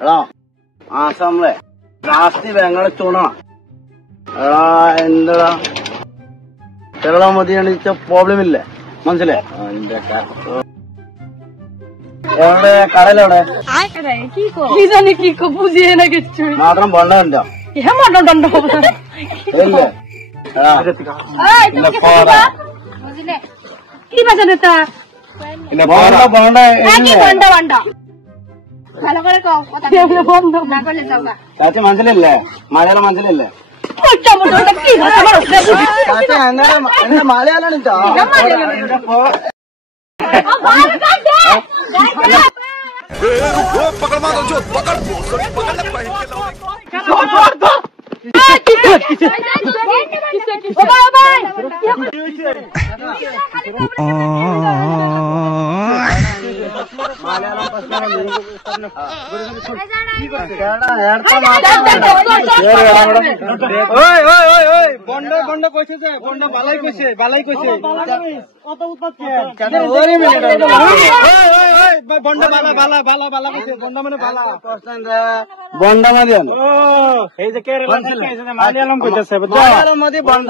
എടാ ആസാമിലെ ലാസ്റ്റ് ഞങ്ങളെ ചൂണ എടാ എന്താ കേരളം മതിയാണ് പ്രോബ്ലം ഇല്ലേ മനസ്സിലായി എവിടെ കടയിലെവിടെ മാത്രം വെള്ളമുണ്ടോ ഇല്ലേ ചാച്ച മനസ്സിലല്ലേ മലയാളം മനസ്സിലല്ലേ എന്റെ മലയാളാണ് বন্ড কৈছে যে বন্ড বালাই কৈছে অত উৎপাত বন্ড বালা বালা বালা বালা কৈছে বন্ড মানে বালা বন্ড মানে এই যে কেরালা মালয়ালম কইতাছে মালয়ালম মানে বন্ড